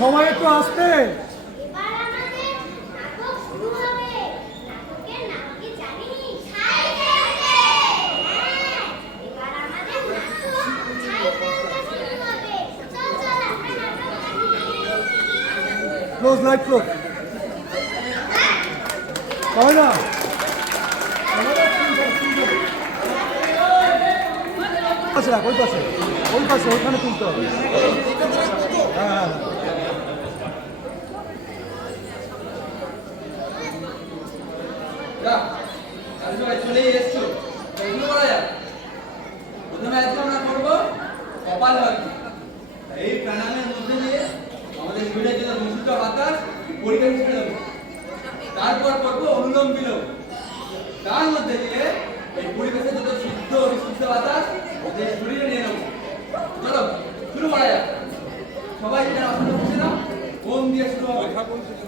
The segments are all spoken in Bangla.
সময় একটু আসতে ক্লোজ লাইট ক্লোজ হয় না আচ্ছা ওই পাশে ওইখানে তুলতে হবে হ্যাঁ চলে এসছো এগুলো করা যাক প্রথমে আজকে আমরা করবো কপাল ভাতি এই প্রাণায়ামের মধ্যে দিয়ে আমাদের শরীরের জন্য দূষিত বাতাস পরিবেশ ছেড়ে দেবো তারপর করবো অনুলোম বিলোম তার মধ্যে দিয়ে এই পরিবেশের যত শুদ্ধ বিশুদ্ধ বাতাস আমাদের শরীরে নিয়ে নেবো চলো শুরু করা যাক সবাই এখানে আসলে বসে নাও ওম দিয়ে শুরু হবে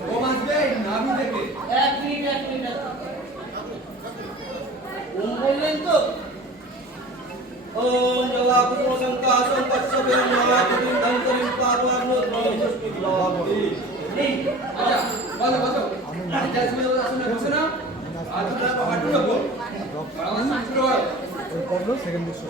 ওম আসবে নাভি থেকে এক মিনিট ওম বললেন তো ওম জলাকুম সংকাশং কচ্ছপে মহাকুম ধন্তরিম পাবনো ধনস্তুতি এই আচ্ছা বসো যা শুনে আসলে বসে নাও আর তোমরা হাঁটু রাখো আর আমার শুরু করো ওই পড়লো সেকেন্ড বক্স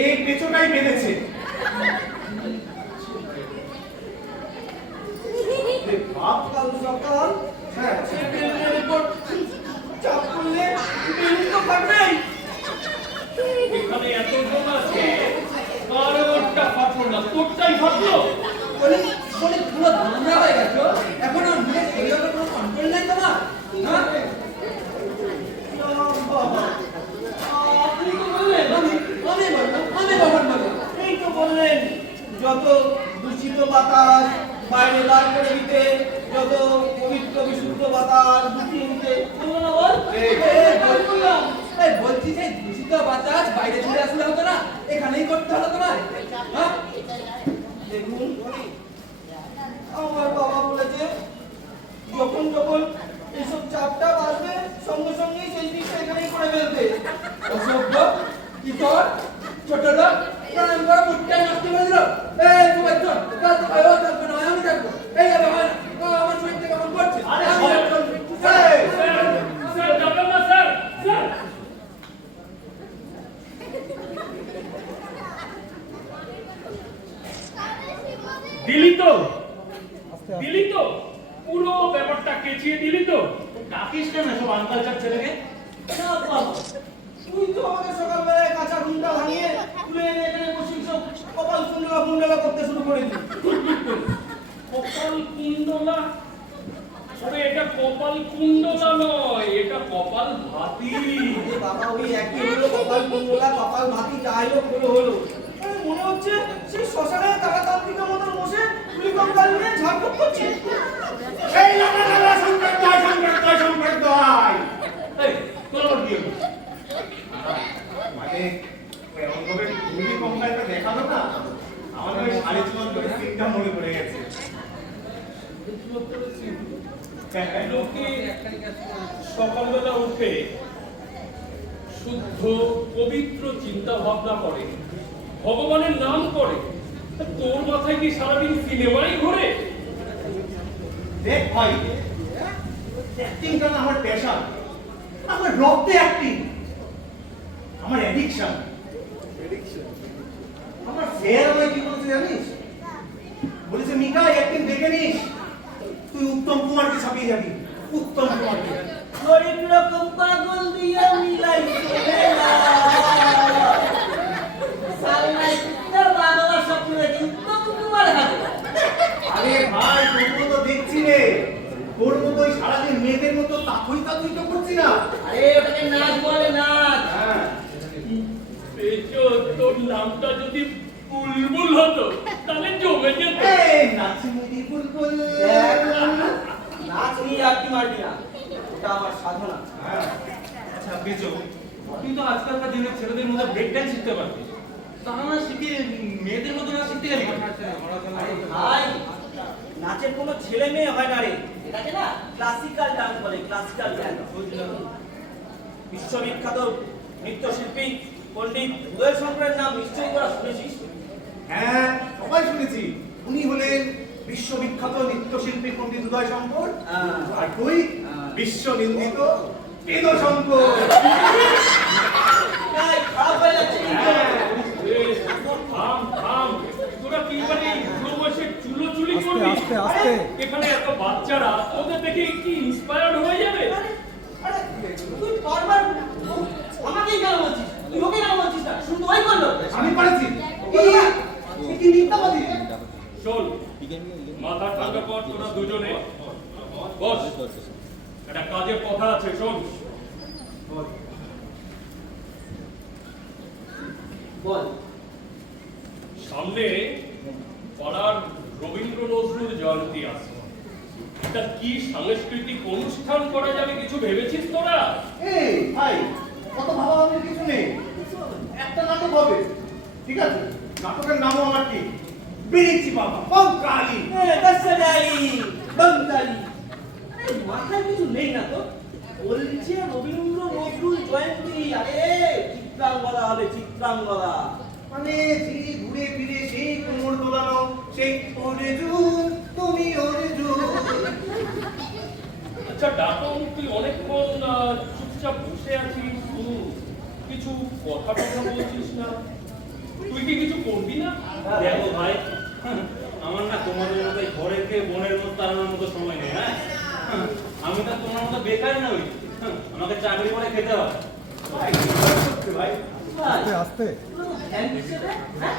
এই পেছনটাই বেঁধেছে বাপ কাল সকাল হ্যাঁ টেবিলের উপর চাপ করলে বেলুন তো ফাটবেই এখানে এত জন আছে কারোরটা ফাটলো না তোরটাই ফাটলো বলে পুরো ধান্দা হয়ে গেছো এখন আর নিজের শরীরের কোনো কন্ট্রোল নাই তোমার হ্যাঁ বাবা আপনি তো বললেন আমি বাবার মতো এই তো বললেন যত দূষিত বাতাস বাইরে বার করে দিতে যত পবিত্র বিশুদ্ধ বাতাস ঢুকিয়ে দিতে বললো না বল বললাম বলছি যে দূষিত বাতাস বাইরে চলে আসলে হতো না এখানেই করতে হলো তোমার হ্যাঁ দেখুন আমার বাবা বলেছে যখন যখন এইসব চাপটা বাজবে সঙ্গে সঙ্গেই সেই জিনিসটা এখানেই করে ফেলতে অসভ্য কি কর ছোট লোক প্রণাম করে মুখটাই নষ্ট করে দিল এই তোমার চল কাল তো ভাইও থাকবে না আমি থাকবো এই হবে হয় না আমার শরীর থেকে কেমন করছে আরে ডাকিস কেন সব আনকালচার ছেলেকে? না বাবা, তুই তো আমাদের সকালবেলায় কাঁচা ঘুমটা ভাঙিয়ে তুলে এনে এখানে বসিস, সব কপাল কুণ্ডলা করতে শুরু করে দিই। কপাল কুণ্ডলা? আরে এটা কপাল কুণ্ডলা নয়, এটা কপাল ভাতি। আরে বাবা, ওই একই হলো, কপাল কুণ্ডলা কপাল ভাতি যাই হোক হলো। আরে মনে হচ্ছে সেই শ্মশানে তারাতান্ত্রিকের মতন বসে তুই কঙ্কাল নিয়ে ঝাড়ফুঁক করছিস। এই লাগা সম্প্রদায়। এই তোর কি হলো? মানে এমন ভাবে ভূমি কম্পাইলটা দেখালো না, আমাদের ওই সাড়ে চুয়াত্তর সিটটা মনে পড়ে গেছে। লোকে সকালবেলা উঠে শুদ্ধ পবিত্র চিন্তা ভাবনা করে, ভগবানের নাম করে। তোর মাথায় কি সারাদিন সিনেমাই ঘোরে? দেখ ভাই, অ্যাক্টিংটা না আমার পেশা, আমার রক্তে অ্যাক্টিং, আমার অ্যাডিকশন। আমার স্যার আমায় কি বলেছে জানিস? বলেছে মিকা অ্যাক্টিং দেখে নিস, তুই উত্তম কুমারকে ছাপিয়ে যাবি। উত্তম কুমারকে হরেক রকম পাগল দিয়া মিলাই বাংলা স্বপ্ন দেখি উত্তম কুমার হাতে। আরে ভাই, তোর তো দেখছি রে, তোর মতো ওই সারাদিন মেয়েদের মতো তাকুই তো করছি না। আরে ওটাকে নাচ বলে, নাচ। হ্যাঁ, বেচো, তোর নামটা যদি বুলবুল হতো তাহলে জমে যেত। এই নাচনি বুলবুল। নাচ নিয়ে আর কি মারবি না, ওটা আমার সাধনা। হ্যাঁ, আচ্ছা বেচো, তুই তো আজকালকার দিনের ছেলেদের মধ্যে ব্রেক ডান্স শিখতে পারতিস, তাহলে না শিখে মেয়েদের মতো না শিখতে গেলি? আরে ভাই, নাচের কোনো ছেলে মেয়ে হয় না রে, এটাকে না ক্লাসিক্যাল ডান্স বলে, ক্লাসিক্যাল ডান্স। বিশ্ববিখ্যাত নৃত্যশিল্পী পণ্ডিত উদয় শঙ্করের নাম নিশ্চয়ই তোরা শুনেছিস। হ্যাঁ, সবাই শুনেছি। উনি হলেন বিশ্ববিখ্যাত নৃত্যশিল্পী পণ্ডিত উদয় শঙ্কর, আর তুই বিশ্ব নিন্দিত বেদ শঙ্কর। তাই খারাপ হয়ে যাচ্ছে কিন্তু। এই, থাম থাম, তোরা কি মানে বুড়ো বয়সে চুলোচুলি আস্তে করবি? আস্তে আস্তে। এখানে এত বাচ্চারা, ওদের দেখে কি ইন্সপায়ার্ড হয়ে যাবে? আরে তুই বারবার আমাকেই কেন বলছিস? তুই ওকে কেন বলছিস না? শুধু ওই করলো। আমি পারছি কি মিথ্যাবাদী। শোন, মাথা ঠান্ডা কর তোরা দুজনে। বস, একটা কাজের কথা আছে, শোন। বল। সামনে পাড়ার রবীন্দ্র নজরুল জয়ন্তী আছে। এটা কি সাংস্কৃতিক অনুষ্ঠান করা যাবে কিছু ভেবেছিস তোরা? এই ভাই, কত ভাবাভাবির কিছু নেই, একটা নাটক হবে, ঠিক আছে? নাটকের নামও আমার কি, বেরিয়েছি বাবা বঙ্গালী। দশরাই বাঙালি। আরে মাথায় কিছু নেই না তো? বলছে রবীন্দ্র নজরুল জয়ন্তী। আরে চিত্রাঙ্গদা হবে, চিত্রাঙ্গদা। মানে সেই ঘুরে ফিরে সেই কোমর দোলানো, সেই অর্জুন তুমি অর্জুন। আচ্ছা ডাকন, তুই অনেকক্ষণ চুপচাপ বসে আছিস, কিছু কথা বলছিস না। তুই কি কিছু করবি না? দেখো ভাই, আমার না তোমাদের মতো ঘরের কে বোনের মতো তাড়ানোর মতো সময় নেই। হ্যাঁ, আমি তো তোমার মতো বেকার না, ওই আমাকে চাকরি করে খেতে হয়। ভাই, কি করছে ভাই? আস্তে আস্তে। ধ্যান দিচ্ছে রে, হ্যাঁ?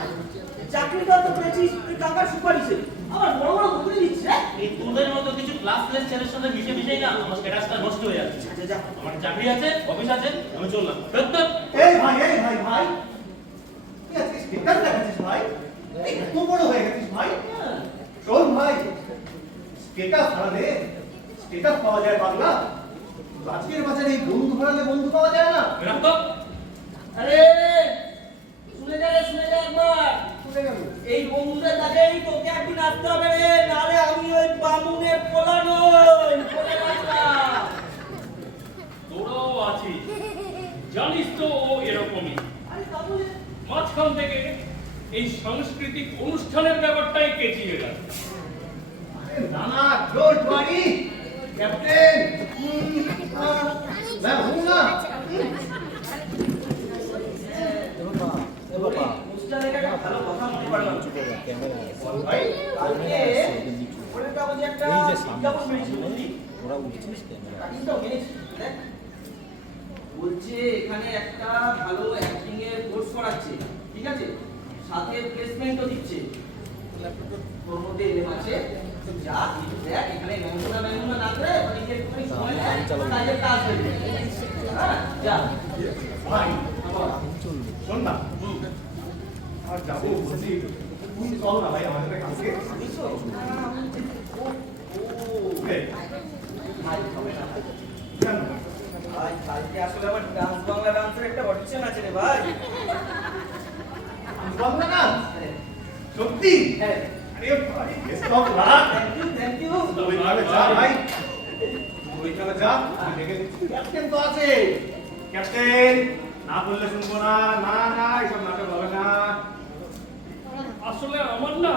চাকরিটা তো পেয়েছিস তুই কাকার সুপারিশে, আবার বড় বড় উঠে দিচ্ছিস। এই তোদের মতো কিছু ক্লাসলেস ছেলের সাথে মিশে মিশেই না আমার স্ট্যাটাসটা নষ্ট হয়ে যাচ্ছে। আচ্ছা যা। আমার চাকরি আছে, অফিস আছে, আমি চললাম। এই ভাই, এই ভাই ভাই, তুই আজকে স্টেটাস দেখাচ্ছিস ভাই? এত বড় হয়ে গেছিস ভাই। শোন ভাই, স্টেটাস হারালে স্টেটাস পাওয়া যায় বাংলা, আজকের বাজারে এই বন্ধু হারালে বন্ধু পাওয়া যায় না। রাখতো আরে শুনে যা রে, শুনে যা একবার। শুনে গেল। এই বন্ধুদের কাছেই তোকে একদিন আসতে হবে রে, নালে আমি ওই বামুনের পোলা নই, পোলা রাখলাম। তোরাও আছিস, জানিস তো ও এরকমই। আরে তাহলে মাঝখান থেকে এই সাংস্কৃতিক অনুষ্ঠানের ব্যাপারটাই কেচিয়ে গেল। আরে না না, ডোন্ট ওয়ারি ক্যাপ্টেন, मैं हूं ना। বাবা অনুষ্ঠানে একটা ভালো কথা মনে পড়লো। ভাই, কালকে ওরে কাগজে একটা বিজ্ঞাপন বেরিয়েছিল বুঝলি? ওরা উঠছে কাটিংটাও মেনেছি দেখ। বলছে এখানে একটা ভালো অ্যাক্টিং এর কোর্স করাচ্ছে, ঠিক আছে, সাথে প্লেসমেন্টও দিচ্ছে। তোর মধ্যে এলেম আছে, তো যা কিছু দেখ, এখানে ম্যাঙ্গুনা না করে নিজের একটুখানি সময় দেয়, কাজের কাজ হয়ে যাবে। হ্যাঁ, যা। ভাই শোন না, আর যাবো বলছি, তুই চল না ভাই আমাদের কাছে। বুঝছো? Okay. ভাই হবে না। কেন? ভাই কালকে আসলে আমার ডান্স বাংলা ডান্সের একটা অডিশন আছে রে ভাই। বাংলা নাচ? সত্যি? হ্যাঁ, আরে ভাই best of luck. Thank you. ওইখানে যা ভাই, ওইখানে যা, আমি দেখে দিচ্ছি। ক্যাপ্টেন তো আছে। ক্যাপ্টেন না বললে শুনবো না, না না এসব নাটক হবে না। আসলে আমার না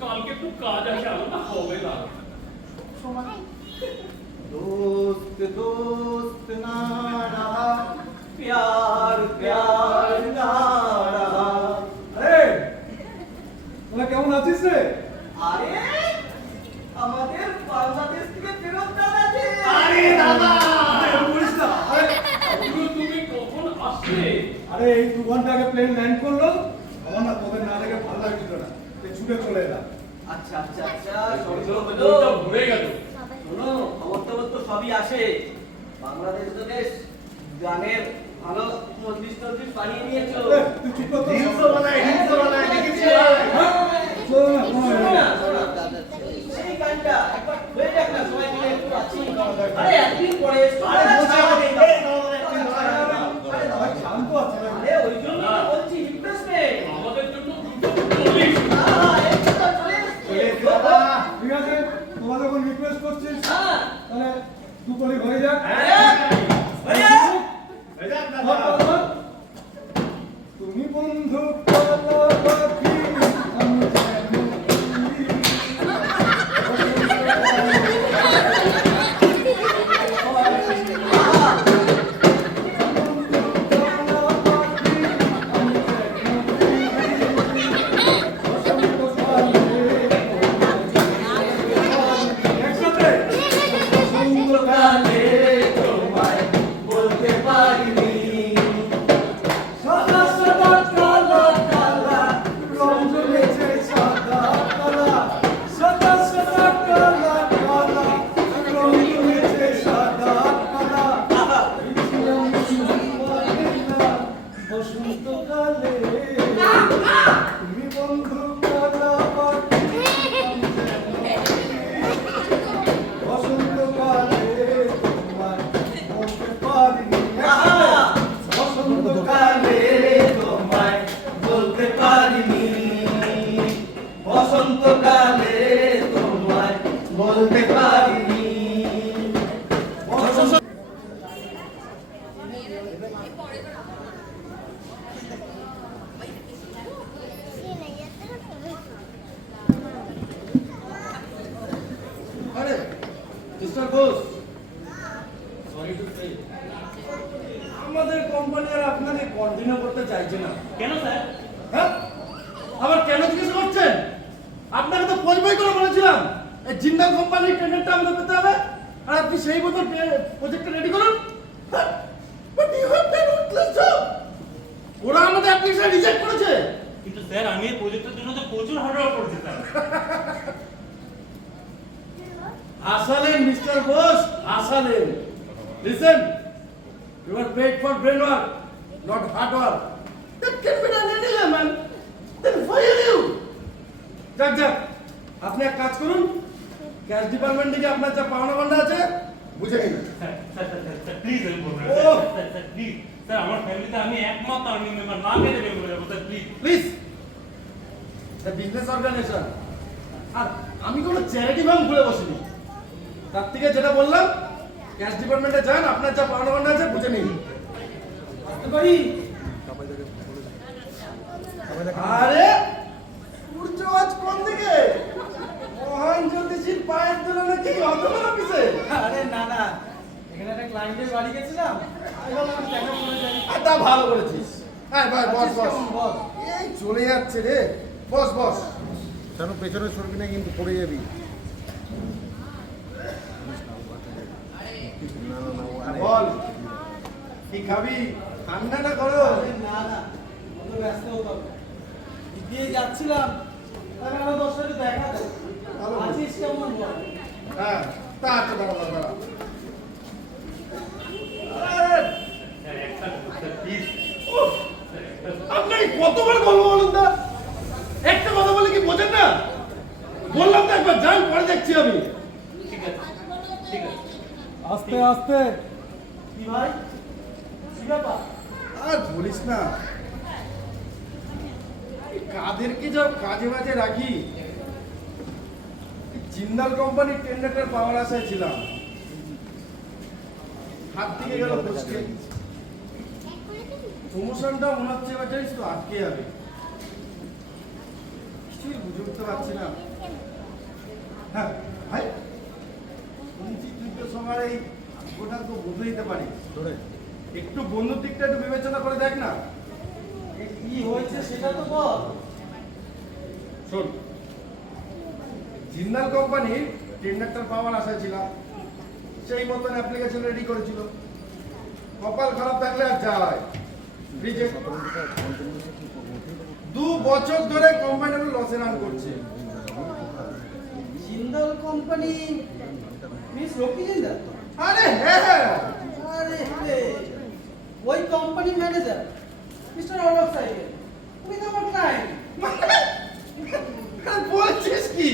কালকে একটু কাজ আছে, আমার না হবে না। दोस्त दोस्त ना रहा, प्यार प्यार ना रहा। আরে তোরা কেমন আছিস রে? আরে আমাদের বাংলাদেশ থেকে ফেরত দাদা। আরে দাদা এরকম করিস না। আরে তুমি কখন আসলে? আরে এই 2 ঘন্টা আগে প্লেন ল্যান্ড করলো, আমার না তোদের না দেখে ভালো লাগছিল না, তাই ছুটে চলে এলাম। আচ্ছা আচ্ছা আচ্ছা, সবই তো মনটা হলো। ভরে গেল। শোনো, খবর টবর তো সবই আসে। বাংলাদেশ তো বেশ গানের ভালো মজলিস টজলিস বানিয়ে নিয়েছো। এ, তুই চুপ কর তো। হিংসা বানায় দেখেছি ভাই। হ্যাঁ? শোনো না, শোনো শোনো না। না, শোনো না। সেই গানটা একবার হয়ে যাক না, সবাই মিলে একটু আছি। আরে একদিন পরে এসো। আরে বলছি আমাকে এই ভাই শান্ত আছে না। আরে ওই জন্য তো বলছি রিফ্রেশমেন্ট। আমাদের জন্য দুটো পুলিশ। একটু তো চলে এসছে। চলে এসছে দাদা। ঠিক আছে, তোমরা যখন রিকোয়েস্ট করছিস হ্যাঁ, তাহলে দু কলি হয়ে যাক। হ্যাঁ, হয়ে যাক। এই যাক ধর, দাদা। ধর, ধর। তুমি বন্ধু কালা পাখি, আমি যেন উড়ি। একসাথে। বসন্তকালে তোমায় বলতে পারিনি। সাদা সাদা কালা কালা রং জমেছে সাদা কালা, সাদা সাদা কালা কালা রং জমেছে সাদা কালা। বসন্তকালে তুমি বন্ধু কালা পাখি, আমি যেন উড়ি। বসন্তকালে তোমায় বলতে পারিনি। বসন্তকালে তোমায় বলতে পারিনি। বসন্তকালে তোমায় বলতে পারিনি। আরে mister Ghosh, sorry to say, আমাদের কোম্পানি আর আপনাকে কন্টিনিউ করতে চাইছে না। কেন স্যার? হ্যাঁ, আবার কেন জিজ্ঞেস করছেন? আপনাকে তো বই বই করে বলেছিলাম এই জিন্দাল কোম্পানির টেন্ডারটা আমাদের পেতে হবে, আর আপনি সেই মতো প্রজেক্টটা রেডি করুন। But you have done worthless job. ওরা আমাদের অ্যাপ্লিকেশন রিজেক্ট করেছে। কিন্তু স্যার আমি এই প্রজেক্টের জন্য তো প্রচুর হার্ডওয়ার্ক করেছি স্যার। হাসালেন মিস্টার ঘোষ, হাসালেন। Listen, you are paid for brain work, not hard work. That can be done anywhere, man. Then fire you. যাক যাক, আপনি এক কাজ করুন, ক্যাশ ডিপার্টমেন্ট থেকে আপনার যা পাওনা বান্না আছে বুঝে নিন। Sir sir sir sir please আমি বলবো ও! স্যার স্যার প্লিজ স্যার আমার ফ্যামিলিতে আমি একমাত্র আর্মি মেম্বার, না মেরে বের করে যাবো sir please. Please, the business organisation, আর আমি কোনো চ্যারিটি ফার্ম খুলে বসিনি। তার থেকে যেটা বললাম, ক্যাশ ডিপার্টমেন্টে যান, আপনার যা পাওনা বান্না আছে বুঝে নিন। আসতে পারি? আরে সূর্য আজ কোন দিকে? মহান জ্যোতিষীর পায়ের ধরে নাকি অতমান অফিসে? আরে না না, এখানে একটা ক্লায়েন্টের বাড়ি গেছিলাম, দেখা করে যাই। তা ভালো করেছিস। হ্যাঁ ভাই, বস আছিস বস। কেমন বল? এই চলে যাচ্ছে রে, বস বস। কেন পেছনে সরবি না কিন্তু পড়ে যাবি। বল কি খাবি, ঠান্ডা না করো? আরে না না, অত ব্যস্ত হতো না। দিয়ে যাচ্ছিলাম, তাহলে আরো 10 মিনিট দেখা দেয়। ভালো। আছিস কেমন বল? হ্যাঁ তা আছে, দাঁড়া দাঁড়া। স্যার একটা স্যার প্লিজ আপনাকে কতবার বলবো বলুন তো, একটা কথা বলে কি বোঝেন না? বললাম তো একবার যান, পরে দেখছি আমি। ঠিক আছে ঠিক আছে আস্তে আস্তে। কি ভাই, কি ব্যাপার? আর বলিস না, এই কাদেরকে যা কাজে বাজে রাখি। এই জিন্দাল কোম্পানির টেন্ডারটার পাওয়ার আশায় ছিলাম, হাত থেকে গেল ফসকে। প্রমোশনটা মনে হচ্ছে এবার জানিস তো আটকে যাবে। কিছুই বুঝে উঠতে পারছি না। হ্যাঁ ভাই, শুনছি তুই তো সবার এই গোটা তো বদলে দিতে পারিস। একটু বন্ধুর দিকটা একটু বিবেচনা করে দেখ না। কি হয়েছে সেটা তো বল। শোন, জিন্দাল কোম্পানির টেন্ডারটার পাওয়ার আশা ছিলাম, সেই মতন অ্যাপ্লিকেশন রেডি করেছিল। কপাল খারাপ থাকলে আর যায় রিজেক্ট। 2 বছর ধরে কোম্পানিটা লসে রান করছে। Jindal company, miss Rocky Jindal? আরে হ্যাঁ, আরে হে, ওই company manager mister Alok cycle, উনি তো আমার ক্লায়েন্ট। বলছিস কি?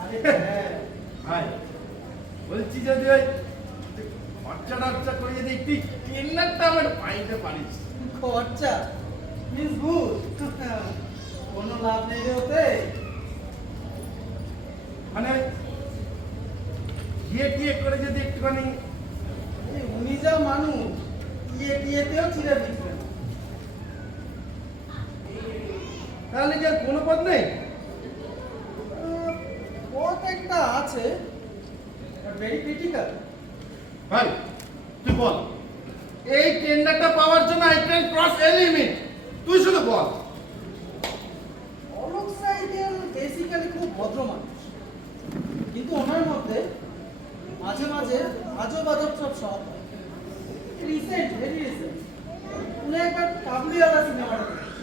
আরে হ্যাঁ, ভাই বলছি যদি ওই খরচা টরচা করে যদি একটু টেন্ডারটা আমার পাইতে পারিস। খরচা মিস গুড, কোনো লাভ নেই রে ওতে। মানে গিয়ে টিয়ে করে যদি একটুখানি। এই উনি যা মানুষ, ইয়েতেও ছিঁড়ে দিচ্ছেন। তাহলে কি আর কোনো পথ নেই? পথ একটা আছে, ভেরি ক্রিটিক্যাল। ভাই তুই বল, এই টেন্ডারটা পাওয়ার জন্য I can cross A limit, তুই শুধু বল। অলোক সাইকেল বেসিক্যালি খুব ভদ্র মানুষ, কিন্তু ওনার মধ্যে মাঝে মাঝে আজব আজব সব শখ হয়। রিসেন্ট, ভেরি রিসেন্ট উনি একবার কাবুলিওয়ালা সিনেমাটা দেখেছেন।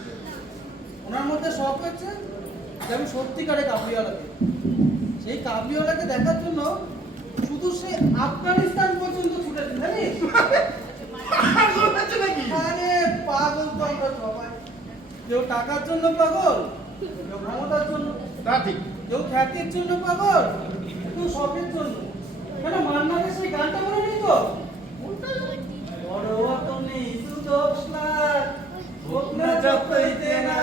ওনার মধ্যে শখ হচ্ছে যে আমি সত্যিকারে কাবুলিওয়ালা দেখি। সেই কাবুলিওয়ালাকে দেখার জন্য শুধু সে আফগানিস্তান পর্যন্ত ছুটেছেন, জানিস? পাগল হচ্ছে নাকি? আরে পাগল তো আমরা সবাই, কেউ টাকার জন্য পাগল, কেউ ক্ষমতার জন্য, তা ঠিক। কেউ খ্যাতির জন্য পাগল, কেউ শখের জন্য। কেন মান্নারের সেই গানটা মনে নেই তো? বড় তুমি সুদোষ না, হোক না যতই দেনা,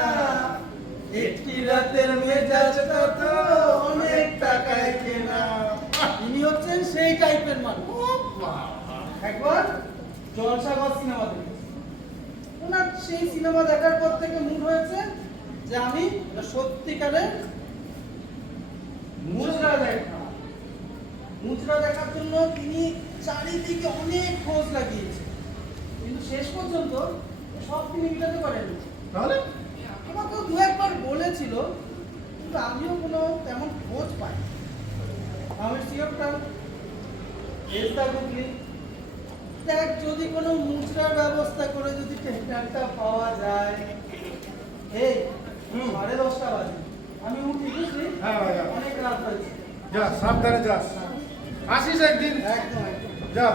একটি রাতের মেজাজ কত অনেক টাকায় কেনা। ইনি হচ্ছেন সেই টাইপের মানুষ। একবার জলসাঘর সিনেমা দেখেছি, ওনার সেই সিনেমা দেখার পর থেকে মুড হয়েছে যে আমি সত্যিকারের মুজরা দেখার জন্য তিনি চারিদিকে অনেক খোঁজ লাগিয়েছেন, কিন্তু শেষ পর্যন্ত সব তিনি মিটাতে পারেননি। তাহলে আমাকে দু একবার বলেছিল, কিন্তু আমিও কোনো তেমন খোঁজ পাই। আমি সিওরটা দেখ, যদি কোনো মুদ্রার ব্যবস্থা করে যদি টেন্ডারটা পাওয়া যায়। এই 10:30 বাজে, আমি উঠি, বুঝলি? হ্যাঁ, হ্যাঁ, হ্যাঁ। অনেক রাত হয়েছে। যা, সাবধানে যাস, আসিস একদিন। একদম একদম। যা,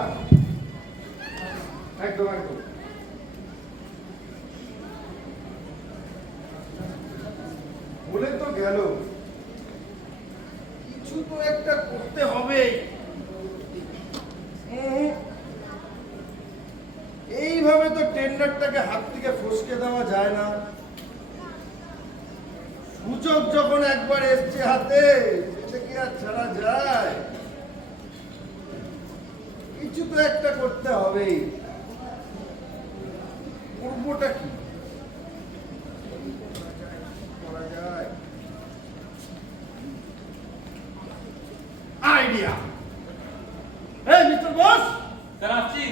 একদম একদম। বলে তো গেল, কিছু তো একটা করতে হবে। এইভাবে তো টেন্ডারটাকে হাত থেকে ফসকে দেওয়া যায় না। সুযোগ যখন একবার এসছে হাতে, সেটা কি আর ছাড়া যায়? কিছু তো একটা করতে হবেই। করবোটা কি করা যায়? আইডিয়া। এই মিস্টার বস, স্যার আসছি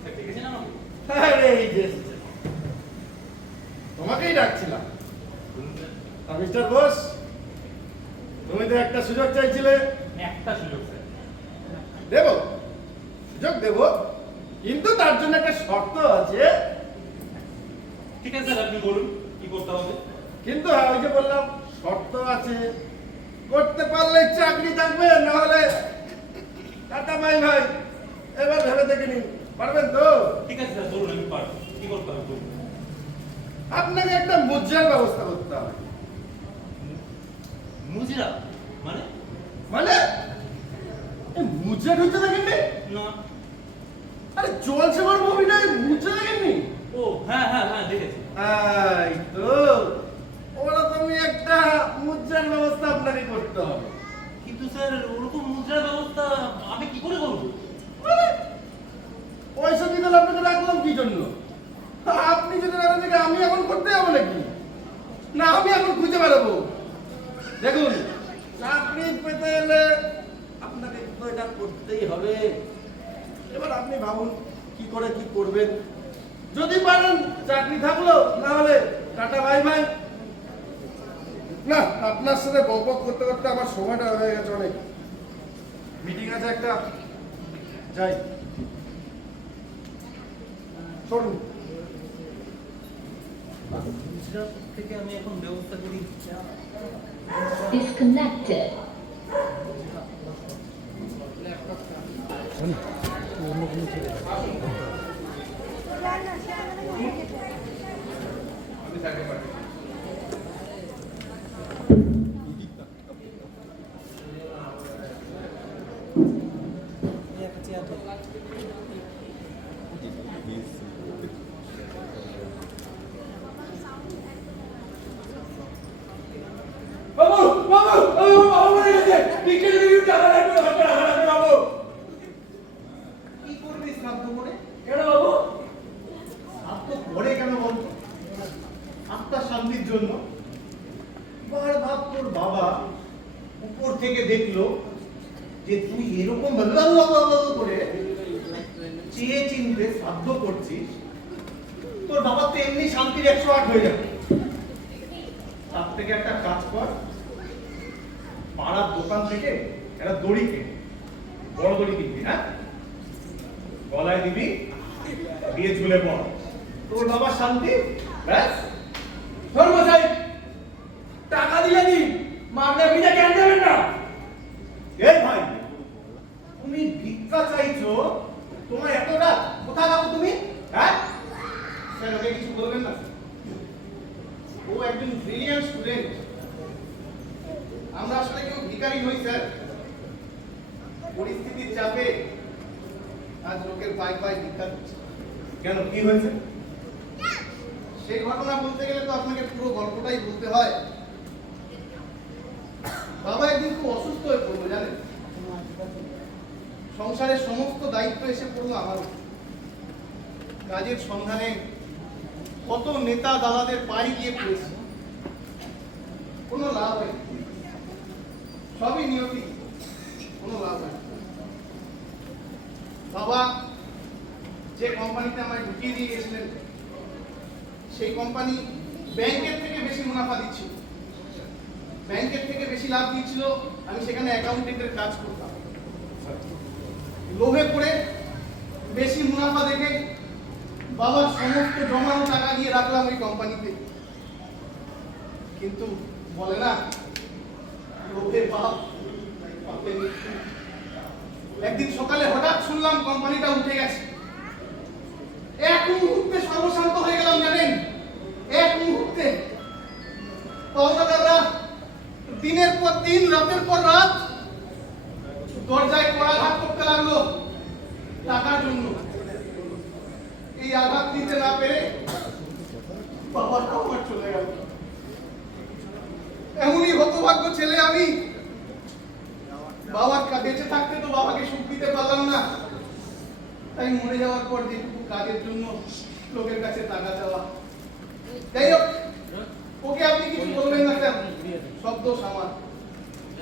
স্যার দেখেছেন আমাকে আরে এই যে এসেছে। তোমাকেই ডাকছিলাম। মিস্টার বস, তুমি তো একটা সুযোগ চাইছিলে, একটা সুযোগ স্যার দেব? যোগ দেব, কিন্তু তার জন্য একটা শর্ত আছে। ঠিক আছে স্যার, আপনি বলুন কি করতে হবে। কিন্তু হ্যাঁ, ওই যে বললাম শর্ত আছে, করতে পারলে চাকরি থাকবে, না হলে টাটা বাই ভাই। এবার ভেবে দেখে নিন, পারবেন তো? ঠিক আছে স্যার, বলুন আমি পারবো। কি করতে হবে বলুন। আপনাকে একটা মুদ্রার ব্যবস্থা করতে হবে। মুজিরা মানে? মানে মুদ্রা ঢুকতে দেখেননি? না। আরে চলছে আমার মুভিটা, মুদ্রা দেখেননি? ও হ্যাঁ হ্যাঁ হ্যাঁ দেখেছি। এই তো ওরকমই একটা মুদ্রার ব্যবস্থা আপনাকে করতে হবে। কিন্তু স্যার ওরকম মুদ্রার ব্যবস্থা আমি কি করে করবো? মানে পয়সা দিতে হলে আপনাকে রাখলাম কি জন্য? আপনি যদি রাখেন থেকে আমি এখন করতে যাবো নাকি? না আমি এখন খুঁজে বেড়াবো। দেখুন, চাকরি পেতে হলে আপনাকে তো এটা করতেই হবে। এবার আপনি ভাবুন কি করে কি করবেন। যদি পারেন চাকরি থাকলো, না হলে টাটা বাই বাই। না, আপনার সাথে বক করতে করতে আমার সময়টা হয়ে গেছে অনেক। মিটিং আছে একটা, যাই। চলুন। মুদ্রা থেকে আমি এখন ব্যবস্থা করি। Disconnected. আমি তাকে পাঠাই। বাবু বাবু বাবু বাবু মরে গেছে। টিকেট রিভিউ টাকা লাগবে, টাকা লাগবে বাবু। কি করবি শ্রাদ্ধ করে? কেন বাবু? শ্রাদ্ধ করে কেন বলতো? আত্মার শান্তির জন্য। বার ভাব তোর বাবা উপর থেকে দেখলো যে তুই এরকম ভাবে করে চেয়ে চিনতে শ্রাদ্ধ করছিস, তোর বাবার তো এমনি শান্তির 108 হয়ে যাবে। তার থেকে একটা কাজ কর, পাড়ার দোকান থেকে একটা দড়ি কিনে, বড় দড়ি কিনবি, হ্যাঁ, গলায় দিবি, দিয়ে ঝুলে পড়, তোর বাবার শান্তি, ব্যাস। ধর্মশাই টাকা দিলে দিন, মাগনা ভিজা কেন দেবেন না? এই ভাই, তুমি ভিক্ষা চাইছো, তোমার এতটা কোথায় যাবো তুমি, হ্যাঁ? স্যার ওকে কিছু বলবেন না। ও একজন ব্রিলিয়ান্ট স্টুডেন্ট। আমরা আসলে কেউ ভিখারি নই স্যার। পরিস্থিতির চাপে আজ লোকের পায়ে পায়ে ভিক্ষা দিচ্ছে। কেন, কি হয়েছে? সেই ঘটনা বলতে গেলে তো আপনাকে পুরো গল্পটাই বলতে হয়। বাবা একদিন খুব অসুস্থ হয়ে পড়লো জানেন। সংসারের সমস্ত দায়িত্ব এসে পড়লো আমার উপর। কাজের সন্ধানে কত নেতা দাদাদের পাড়ি দিয়ে পড়েছি, কোনো লাভ হয়নি। সবই নিয়তি, কোনো লাভ হয়নি। বাবা যে কোম্পানিতে আমায় ঢুকিয়ে দিয়ে গেছিলেন, সেই কোম্পানি ব্যাংকের থেকে বেশি মুনাফা দিচ্ছিল, ব্যাংকের থেকে বেশি লাভ দিচ্ছিল। আমি সেখানে অ্যাকাউন্টেন্টের কাজ করতাম। লোভে পড়ে বেশি মুনাফা দেখে বাবার সমস্ত জমানো টাকা দিয়ে রাখলাম ওই কোম্পানিতে। কিন্তু বলে না, লোভে পাপ, পাপে মৃত্যু। একদিন সকালে হঠাৎ শুনলাম কোম্পানিটা উঠে গেছে। এক মুহূর্তে সর্বশান্ত হয়ে গেলাম জানেন, এক মুহূর্তে। পাওনাদাররা দিনের পর দিন, রাতের পর রাত দরজায় কড়াঘাত করতে লাগলো টাকার জন্য। এই আঘাত দিতে না পেরে বাবাটা আমার চলে গেল। এমনই হতভাগ্য ছেলে আমি। বাবার বেঁচে থাকতে তো বাবাকে সুখ দিতে পারলাম না, তাই মরে যাওয়ার পর যেটুকু কাজের জন্য লোকের কাছে টাকা চাওয়া। যাই হোক, ওকে আপনি কিছু বলবেন না স্যার, সব দোষ আমার,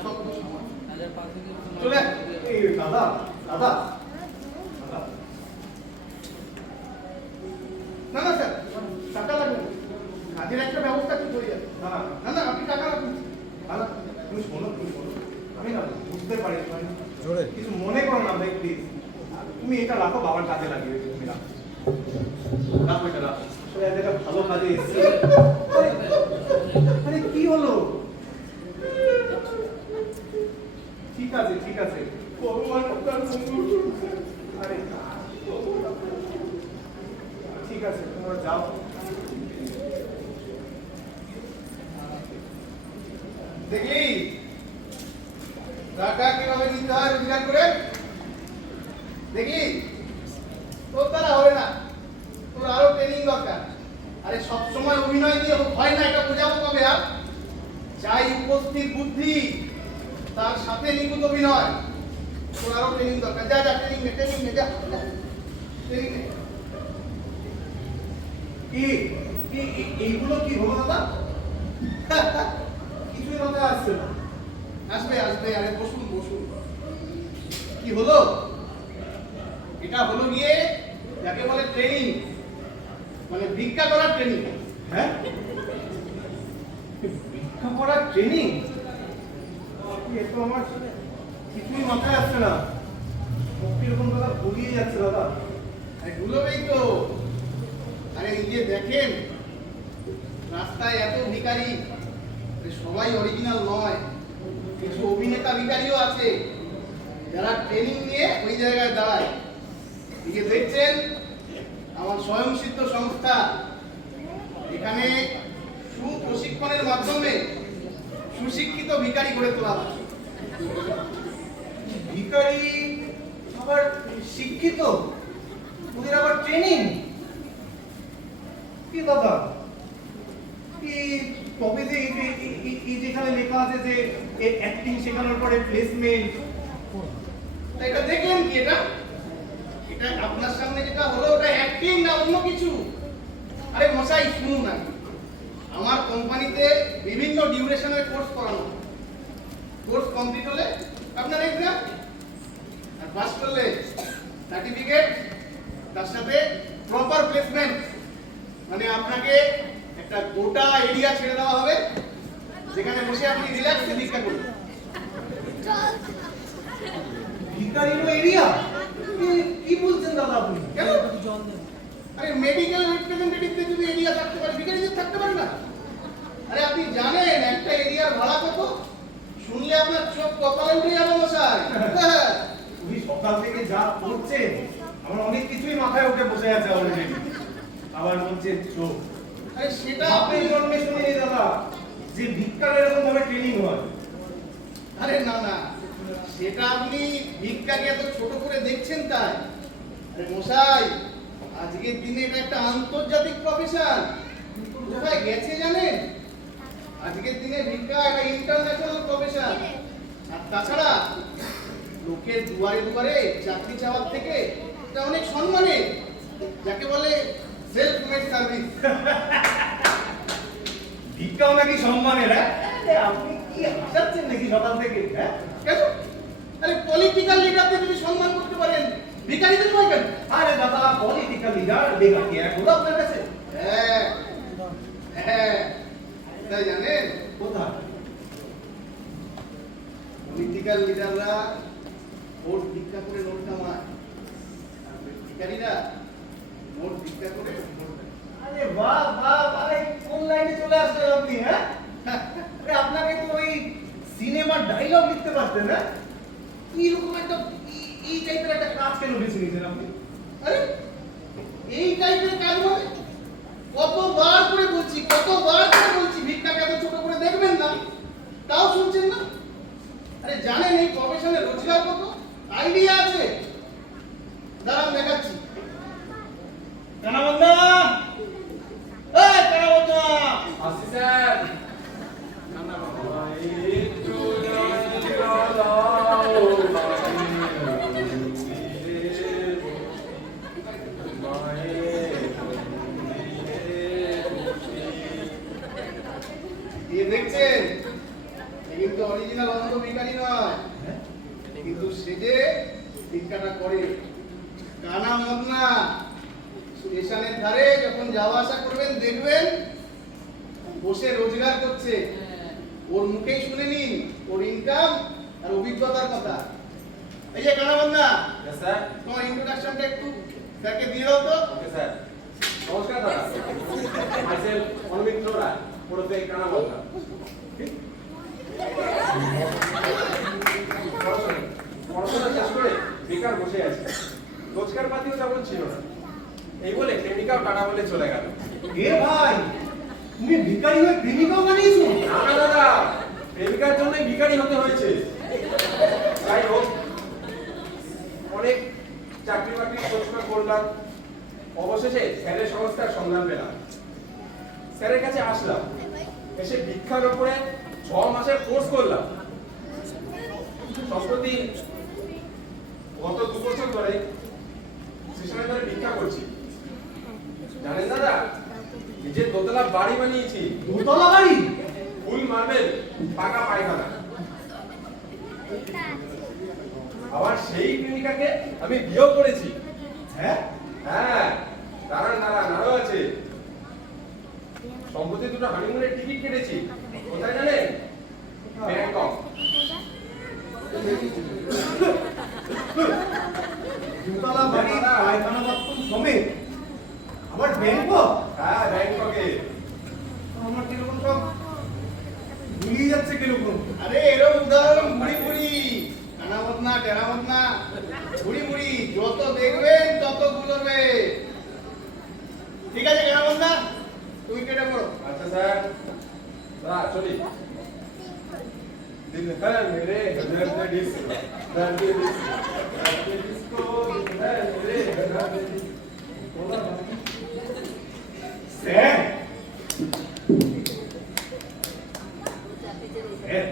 সব দোষ আমার। চলে এই দাদা দাদা দাদা। না না স্যার, টাকা লাগবে, কাজের একটা ব্যবস্থা ঠিক হয়ে যাবে। না না না না, আপনি টাকা রাখুন। না না, তুমি শোনো, তুমি শোনো, আমি না বুঝতে পারি, কিছু মনে করো না ভাই প্লিজ। তুমি এটা রাখো, বাবার কাজে লাগিয়ে তুমি রাখো। রাখো এটা রাখো। আসলে আজ একটা ভালো কাজে এসেছি। আরে কি হলো? ঠিক আছে ঠিক আছে। ভগবান আপনার মঙ্গল করুন। আরে ঠিক আছে, তোমরা যাও। দেখলি টাকা কিভাবে দিতে হয় রোজগার করে? দেখলি তোর দ্বারা হবে না, তোর আরো ট্রেনিং দরকার। আরে সবসময় অভিনয় দিয়ে হয় না, এটা বোঝাবো কবে? আর চাই উপস্থিত বুদ্ধি, তার সাথে নিখুঁত অভিনয়। তোর আরো ট্রেনিং দরকার। যা যা ট্রেনিং নে, ট্রেনিং নে, যা ট্রেনিং নে। এইগুলো কি হলো দাদা? কিছুই মাথায় আসছে না। আসবে আসবে, আরে বসুন বসুন। কি হলো? এটা হলো গিয়ে যাকে বলে ট্রেনিং, মানে ভিক্ষা করার ট্রেনিং। হ্যাঁ, ভিক্ষা করার ট্রেনিং? এ তো আমার কিছুই মাথায় আসছে না। কিরকম দাদা ভুলিয়ে যাচ্ছে দাদা। আরে গুলোবেই তো। আরে এই যে দেখেন রাস্তায় এত ভিখারি, সবাই অরিজিনাল নয়, কিছু অভিনেতা ভিখারিও আছে যারা ট্রেনিং নিয়ে ওই জায়গায় দাঁড়ায়। এই যে দেখছেন আমার স্বয়ংসিদ্ধ সংস্থা, এখানে সুপ্রশিক্ষণের মাধ্যমে সুশিক্ষিত ভিখারি গড়ে তোলা হয়। ভিখারি আবার শিক্ষিত, ওদের আবার ট্রেনিং? কি দাদা, তবে যে এই যেখানে লেখা আছে যে অ্যাক্টিং শেখানোর পরে প্লেসমেন্ট, তা এটা দেখলেন কি? এটা এটা আপনার সামনে যেটা হলো ওটা অ্যাক্টিং না অন্য কিছু? আরে মশাই শুনুন না, আমার কোম্পানিতে বিভিন্ন ডিউরেশনের কোর্স করানো হয়। কোর্স কমপ্লিট হলে আপনার এক্সাম, আর পাস করলে সার্টিফিকেট, তার সাথে প্রপার প্লেসমেন্ট। মানে আপনাকে একটা গোটা এরিয়া ছেড়ে দেওয়া হবে যেখানে বসে আপনি রিল্যাক্সে ভিক্ষা করবেন। ভিখারির এরিয়া? কি বলছেন দাদা আপনি? কেন? আরে মেডিকেল রিপ্রেজেন্টেটিভদের যদি এরিয়া থাকতে পারে, ভিখারিদের থাকতে পারে না? আরে আপনি জানেন একটা এরিয়ার ভাড়া কত? শুনলে আপনার চোখ কপালে উঠে যাবে মশাই। তুমি সকাল থেকে যা করছেন আমার অনেক কিছুই মাথায় উঠে বসে আছে অলরেডি। আবার বলছে চোখ। আরে সেটা আপনি আপনি জন্মে শুনিনি দাদা যে ভিক্ষার এরকম ভাবে ট্রেনিং হয়? আরে না না, সেটা আপনি ভিক্ষাকে এত ছোট করে দেখছেন তাই। আরে মশাই, আজকের দিনে এটা একটা আন্তর্জাতিক প্রফেশন। কোথায় গেছে জানেন? আজকের দিনে ভিক্ষা একটা ইন্টারন্যাশনাল প্রফেশন। আর তাছাড়া লোকের দুয়ারে দুয়ারে চাকরি চাওয়ার থেকে এটা অনেক সম্মানের, যাকে বলে সেলফ মেড সার্ভিস। ভিক্ষাও নাকি সম্মানের? হ্যাঁ, আপনি কি হাসাচ্ছেন নাকি সকাল থেকে? হ্যাঁ, কেন? আরে পলিটিক্যাল লিডারদের যদি সম্মান করতে পারেন, ভিখারিদের নয় কেন? আরে দাদা, পলিটিক্যাল লিডার বেকার কি এক হলো আপনার কাছে? হ্যাঁ হ্যাঁ, তাই জানেন কোথায়? পলিটিক্যাল লিডাররা ভোট ভিক্ষা করে নোট কামায়, আর ভিখারিরা ভোট ভিক্ষা করে ভোট দেয়। আরে বাহ বাহ, আরে কোন লাইনে চলে আসলেন আপনি? হ্যাঁ, আরে আপনাকে তো ওই সিনেমার ডায়লগ লিখতে পারতেন না? এইরকম একটা এই টাইপের একটা কাজ কেন বেছে নিয়েছেন আপনি? আরে এই টাইপের কাজ মানে কতবার করে বলছি ভিক্ষাকে এত ছোট করে দেখবেন না, তাও শুনছেন না? আরে জানেন এই প্রফেশনে রোজগার কত? আইডিয়া আছে? দাঁড়ান দেখাচ্ছি। কানাবন্ধা, এই কানাবন্ধা, আসছি স্যার। দেখছেন, এ কিন্তু অরিজিনাল অন্ধ ভিখারি নয়, কিন্তু সে যে ভিক্ষাটা করে। কানা মদনা স্টেশনের ধারে যখন যাওয়া আসা করবেন দেখবেন বসে রোজগার করছে। ওর মুখেই শুনে নিন ওর ইনকাম আর অভিজ্ঞতার কথা। এই যে কানাবন্ধা, স্যার। তোমার ইন্ট্রোডাকশনটা একটু স্যারকে দিয়ে দাও তো। Okay sir. নমস্কার দাদা। মাইসেলফ অনুমিত্র রায়, পুরোতে কানাবন্ধা। পড়াশোনা শেষ করে বেকার বসে আছি, রোজগার পাতিও তেমন ছিল না, এই বলে প্রেমিকাও টাটা বলে চলে গেল। এ ভাই, তুমি ভিখারি হয়ে প্রেমিকাও বানিয়েছো? না না দাদা, প্রেমিকার জন্যই ভিখারি হতে হয়েছে। যাই হোক, অনেক চাকরি বাকরি খোঁজ করলাম, অবশেষে স্যারের সংস্থার সন্ধান পেলাম। স্যারের কাছে আসলাম, এসে ভিক্ষার উপরে 6 মাসের কোর্স করলাম। সম্প্রতি গত 2 বছর ধরে স্টেশনে ধরে ভিক্ষা করছি। জানেন দাদা, নিজের দোতলা বাড়ি বানিয়েছি, দোতলা বাড়ি? ফুল মার্বেল, পাকা পায়খানা। আবার সেই প্রেমিকাকে আমি বিয়েও করেছি। হ্যাঁ? হ্যাঁ, দাঁড়ান দাঁড়ান, আরো আছে। সম্প্রতি 2টো হানিমুনের টিকিট কেটেছি। কোথায় জানেন? ব্যাংকক। দোতলা বাড়ি, পায়খানা বাথরুম সমেত, আবার ব্যাংকক? হ্যাঁ, ব্যাংককে। আমার কিরকম সব ভুলিয়ে যাচ্ছে কিরকম। আরে এরকম উদাহরণ ঘুরি ঘুরি, কানাবন্ধা টেরাবন্ধা ঘুরি ঘুরি, যত দেখবেন তত গুলোবে। ঠিক আছে কানাবন্ধা, তুমি কেটে পড়ো। আচ্ছা স্যার, দাদা চলি। दिल है मेरे गजब में डिस्को, दर्द डिस्को, दिल है मेरे गजब में डिस्को। স্যার, স্যার,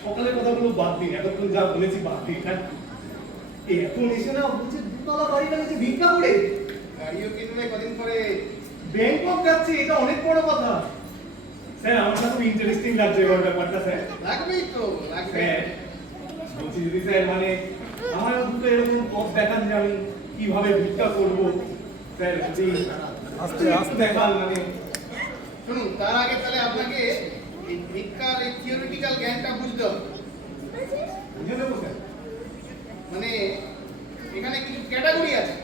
সকালের কথাগুলো বাদ দিন, এতক্ষণ যা বলেছি বাদ দিন। হ্যাঁ, এত নিশে না বলছে দোতলা বাড়ি বানিয়েছে ভিক্ষা করে, গাড়িও কিনবে কদিন পরে। ব্যাংকক যাচ্ছে, এটা অনেক বড় কথা। স্যার, আমার কাছে খুব ইন্টারেস্টিং লাগছে এবার ব্যাপারটা স্যার। লাগবেই তো, লাগবে। স্যার, বলছি যদি স্যার মানে আমারও দুটো এরকম পথ দেখান যে আমি কিভাবে ভিক্ষা করব, স্যার যদি আস্তে আস্তে দেখান মানে। শুনুন, তার আগে তাহলে আপনাকে এই ভিক্ষার এই থিওরিটিক্যাল জ্ঞানটা বুঝতে হবে। বুঝে নেবো স্যার। মানে এখানে কিছু ক্যাটাগরি আছে,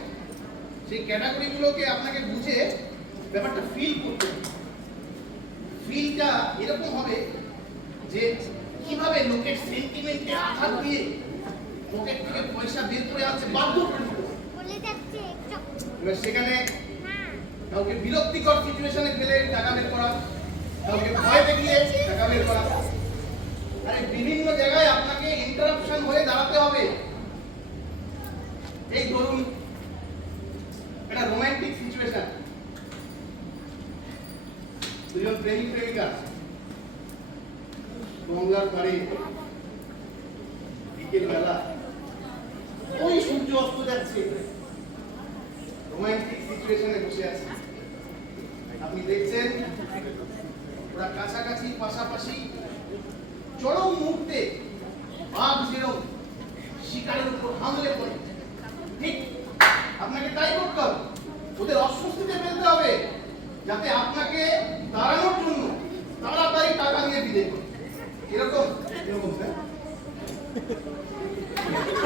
সেই ক্যাটাগরিগুলোকে আপনাকে বুঝে ব্যাপারটা ফিল করতে হবে। ফিলটা এরকম হবে যে কিভাবে লোকের সেন্টিমেন্টে আঘাত দিয়ে পকেট থেকে পয়সা বের করে আনছে বাধ্য করে দিতে হবে। এবার সেখানে কাউকে বিরক্তিকর সিচুয়েশনে ফেলে টাকা বের করা, কাউকে ভয় দেখিয়ে টাকা বের করা, আরে বিভিন্ন জায়গায় আপনাকে ইন্টারাপশন হয়ে দাঁড়াতে হবে। এই ধরুন একটা রোমান্টিক সিচুয়েশন, দুজন প্রেমিক প্রেমিকা গঙ্গার পাড়ে বিকেল বেলা, ওই সূর্য অস্ত যাচ্ছে, রোমান্টিক সিচুয়েশনে বসে আছে। আপনি দেখছেন ওরা কাছাকাছি পাশাপাশি, চরম মুহূর্তে বাঘ যেরকম শিকারের উপর হামলে পড়ে, ঠিক আপনাকে তাই করতে হবে। ওদের অস্বস্তিতে ফেলতে হবে যাতে আপনাকে দাঁড়ানোর জন্য তাড়াতাড়ি টাকা নিয়ে বিদে করে। এরকম এরকম স্যার।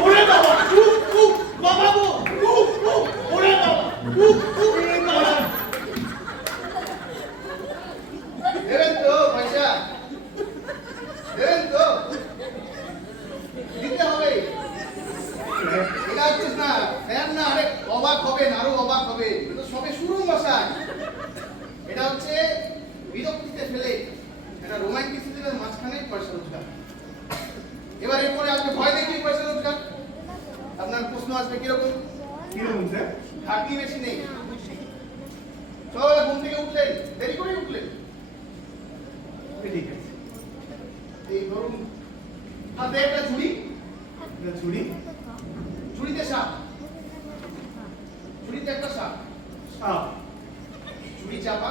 ওরে বাবা, চুপ চুপ বাবা গো, চুপ চুপ, ওরে বাবা, চুপ চুপ, ওরে বাবা। দেবেন তো পয়সা? দেবেন তো? দিতে হবে। এটা হচ্ছে না স্যার, না আরে অবাক হবেন, আরো অবাক হবে। এটা তো সবে শুরু মশাই। এটা হচ্ছে বিরক্তিতে ফেলে একটা রোমান্টিসিজমের মাঝখানে পয়সা রোজগার। এবার এরপরে আপনি ভয় দেখিয়ে পয়সা রোজগার। আপনার প্রশ্ন আসবে কিরকম? কিরকম স্যার? খাটনি বেশি নেই, সকালে ঘুম থেকে উঠলেন, দেরি করে উঠলেন, ঠিক আছে। এই ধরুন হাতে একটা ঝুড়ি, এটা ছুরি, ঝুড়িতে সাপ, ঝুড়িতে একটা সাপ, সাপ, ঝুড়ি চাপা,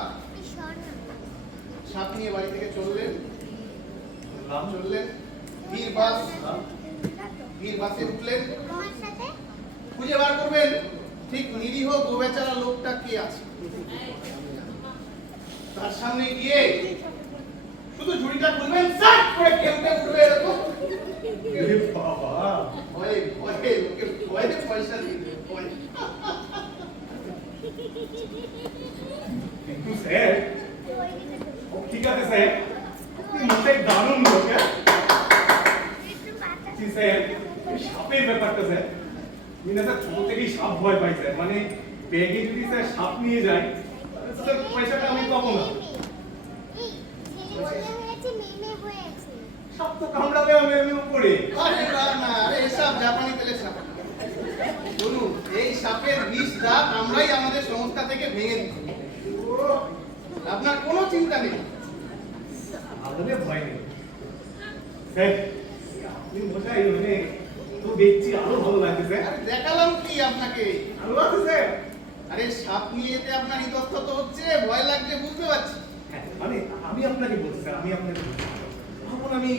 সাপ নিয়ে বাড়ি থেকে চললেন, চললেন, বীর বাসে উঠলেন, খুঁজে বার করবেন ঠিক নিরীহ গোবেচারা লোকটা কে আছে। তার সামনে গিয়ে শুধু ঝুড়িটা খুলবেন, সাট করে কেউটে উঠবে এরকম, এ বাবা ভয়ে ভয়ে লোকে ভয়ে পয়সা দিয়ে দেবে, ভয়ে। কিন্তু স্যার ও ঠিক আছে স্যার আপনি মশাই দারুণ লোক হ্যাঁ জি স্যার ওই সাপের ব্যাপারটা স্যার আমি না স্যার ছোট থেকেই সাপ ভয় পাই স্যার মানে ব্যাগে যদি স্যার সাপ নিয়ে যায় তাহলে স্যার পয়সাটা আমি পাবো না সাপ তো কামড়াবে আমি উপরে আরে না, আরে এসব জাপানি তেলের সাপ। শুনুন, এই সাপের বিষ দাঁত আমরাই আমাদের সংস্থা থেকে ভেঙে দিই। আপনার কোনো চিন্তা নেই। আমাদের ভয় নেই স্যার আপনি মশাই মানে তো দেখছি আরো ভালো লাগছে স্যার আরে দেখালাম কি আপনাকে? ভালো আছে স্যার আরে সাপ নিয়ে এতে আপনার ইতস্তত হচ্ছে, ভয় লাগছে বুঝতে পারছি। হ্যাঁ, মানে আমি আপনাকে বলছি স্যার আমি আপনাকে বলছি তখন আমি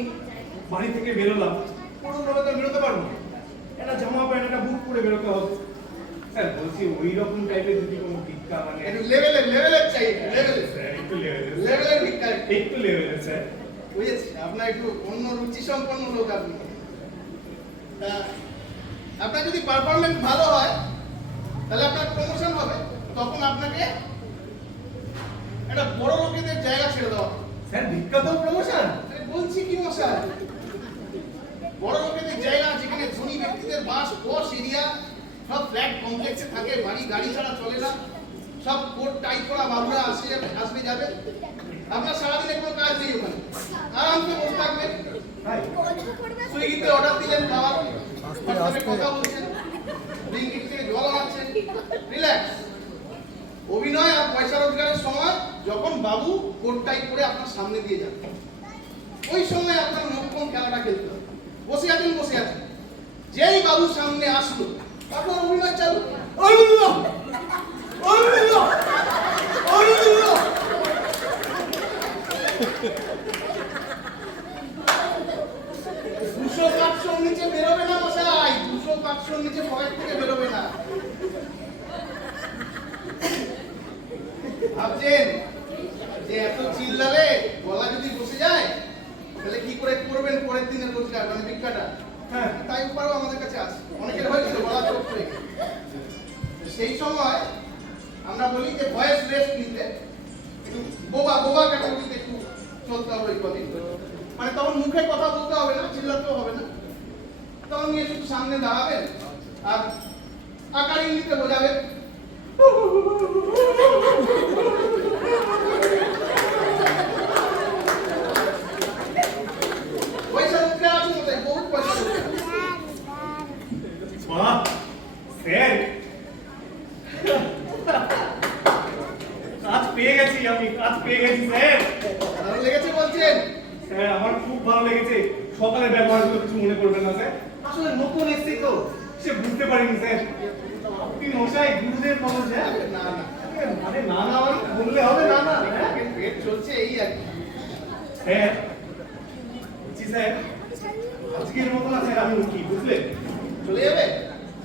বাড়ি থেকে বেরোলাম কোনো ভাবে তো বেরোতে পারবো না একটা জামা প্যান্ট একটা বুট পরে বেরোতে হবে স্যার বলছি ওই রকম টাইপের যদি কোনো ভিক্ষা মানে একটু লেভেলের চাই, লেভেলের। স্যার একটু লেভেলের লেভেলের ভিক্ষা। একটু লেভেলের স্যার বুঝেছি, আপনার একটু অন্য রুচি সম্পন্ন লোক আপনি। তা, আপনার যদি পারফরমেন্স ভালো হয় তাহলে আপনার প্রমোশন হবে, তখন আপনাকে একটা বড় লোকেদের জায়গা ছেড়ে দেওয়া হবে। স্যার ভিক্ষা তো প্রমোশন আরে বলছি কি মশাই, বড় লোকেদের জায়গা যেখানে ধনী ব্যক্তিদের বাস পশ এরিয়া, সব ফ্ল্যাট কমপ্লেক্সে থাকে, বাড়ি গাড়ি ছাড়া চলে না, সব কোট টাই করা বাবুরা আসবে যাবে, আপনার সারাদিনে কোনো কাজ নেই ওখানে, আরামসে বসে থাকবেন, তাই সুইগিতে অর্ডার দিলেন খাবার, হোয়াটসঅ্যাপে কথা বলছেন, ব্লিঙ্কিট থেকে জল আনাচ্ছেন, রিল্যাক্স। অভিনয় আর পয়সা রোজগারের সময় যখন বাবু কোট টাই করে আপনার সামনে দিয়ে যাবে, ওই সময় আপনার মোক্ষম খেলাটা খেলতে হবে। বসে আছেন, যেই বাবু সামনে আসলো আপনার অভিনয় চালু। দুশো পাঁচশোর নিচে বেরোবে না মশাই, 200-500 নিচে পকেট থেকে বেরোবে না। ভাবছেন যে এত চিল্লালে গলা যদি বসে যায় তাহলে কি করে করবেন পরের দিনের রোজগার মানে ভিক্ষাটা? হ্যাঁ তাই উপায়ও আমাদের কাছে আছে, অনেকের হয়েছিল গলা চোখ করে। সেই সময় আমরা বলি যে ভয়েস রেস্ট নিতে, একটু বোবা ক্যাটাগরিতে একটু চলতে হবে ওই কদিন। মানে তখন মুখে কথা বলতে হবে না, চিল্লাতেও হবে না, তখন নিয়ে শুধু সামনে দাঁড়াবেন আর আকার ইঙ্গিতে বোঝাবেন। পয়সা রোজগার আছে কোথায়? বহুত পয়সা রোজগার। বাহ স্যার কাজ পেয়ে গেছি আমি কাজ পেয়ে গেছি স্যার ভালো লেগেছে বলছেন? স্যার আমার খুব ভালো লেগেছে সকালে ব্যবহারগুলো কিছু মনে করবেন না স্যার আসলে নতুন এসেছি তো সে বুঝতে পারিনি স্যার আপনি মশাই গুরুদেব মানুষ হ্যাঁ না না, মানে না না মানে বললে হবে না না হ্যাঁ পেট চলছে এই আর কি। স্যার বলছি স্যার আজকের মতো না স্যার আমি উঠি বুঝলেন চলে যাবে?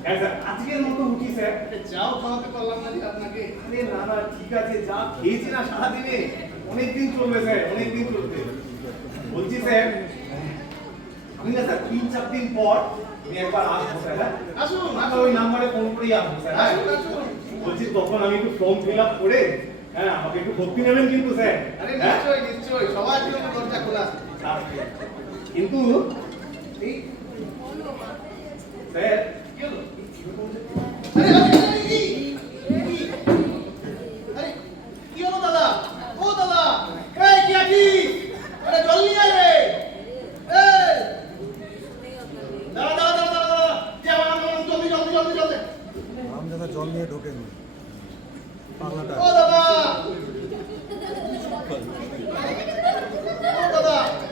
হ্যাঁ স্যার আজকের মতো উঠি স্যার যাও খাওয়াতে পারলাম না যে আপনাকে। আরে না না ঠিক আছে যা খেয়েছি না সারাদিনে অনেকদিন চলবে স্যার অনেকদিন চলবে বলছি স্যার আমি না স্যার 3-4 দিন পর আমি একবার আসবো স্যার হ্যাঁ আসুন আপনার ওই নাম্বারে ফোন করেই আসবো স্যার হ্যাঁ আসুন আসুন। বলছি তখন আমি একটু ফর্ম ফিল আপ করে হ্যাঁ আমাকে একটু ভর্তি নেবেন কিন্তু স্যার আরে হ্যাঁ? নিশ্চয়ই সবার জন্য দরজা খোলা আছে। কিন্তু এই স্যার কি হলো? আরে কি হলো দাদা? ও দাদা, এই কি আছিস? আরে জল নিয়ে আয় রে। এই দাঁড়া, যে আমার জলদি। আমজাদা জল নিয়ে ঢোকেনি পাগলাটা ও দাদা,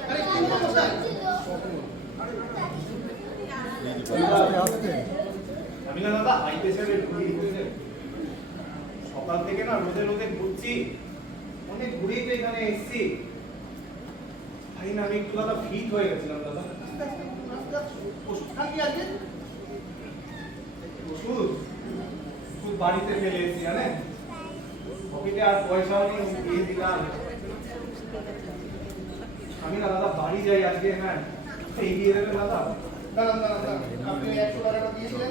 আরে কি হলো মশাই? আসতে আমি না দাদা হাই প্রেসারে ঢুকি বুঝলেন সকাল থেকে না রোদে ঘুরছি অনেক ঘুরেই তো এখানে এসেছি ভাই না আমি একটু দাদা ফিট হয়ে গেছিলাম দাদা ওষুধ খান কি আজকে? ওষুধ বাড়িতে ফেলে এসেছি জানেন পকেটে আর পয়সাও নেই দিয়ে দিলাম আমি না দাদা বাড়ি যাই আজকে হ্যাঁ এগিয়ে দেবেন দাদা। দাঁড়ান দাঁড়ান দাঁড়ান, আপনি 100 টাকাটা দিয়েছিলেন,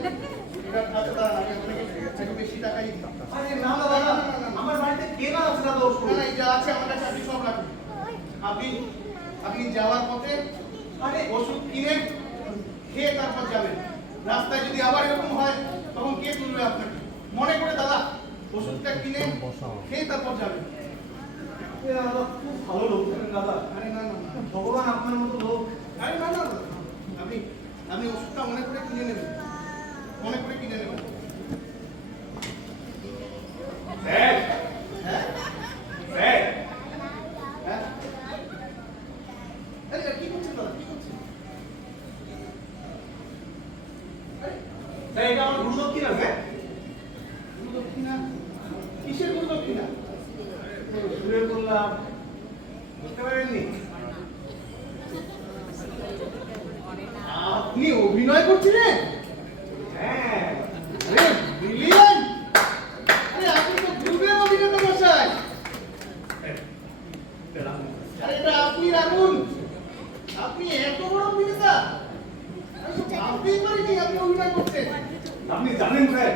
এটা আচ্ছা দাঁড়ান, আমি আপনাকে একটু বেশি টাকাই দিতাম। আরে না না দাদা, আমার বাড়িতে কেনা আছে দাদা না ওষুধ। না, এই যা আছে আমার কাছে আপনি সব রাখুন। আপনি আপনি যাওয়ার পথে আরে ওষুধ কিনে খেয়ে তারপর যাবেন। রাস্তায় যদি আবার এরকম হয় তখন কে তুলবে আপনাকে? মনে করে দাদা ওষুধটা কিনে খেয়ে তারপর যাবেন। এ দাদা খুব ভালো লোক ছিলেন দাদা। আরে না না না, ভগবান আপনার মতো লোক। আরে না না না, আপনি আপনি ওষুধটা মনে করে কিনে নেবেন, মনে করে কিনে নেবেন। স্যার হ্যাঁ স্যার হ্যাঁ, আরে কি করছেন দাদা, কি করছেন? স্যার এটা আমার গুরু দক্ষিণা স্যার। গুরু দক্ষিণা? কিসের গুরু দক্ষিণা? শুনে বললাম বুঝতে পারেননি? আপনি অভিনয় করছিলেন? হ্যাঁ আরে ব্রিলিয়ান্ট! আরে আপনি তো পূর্বের অভিনেতা মশাই। আরে এটা আপনি রাখুন, আপনি এত বড় অভিনেতা, আমি তো ভাবতেই পারিনি আপনি অভিনয় করছেন। আপনি জানেন স্যার,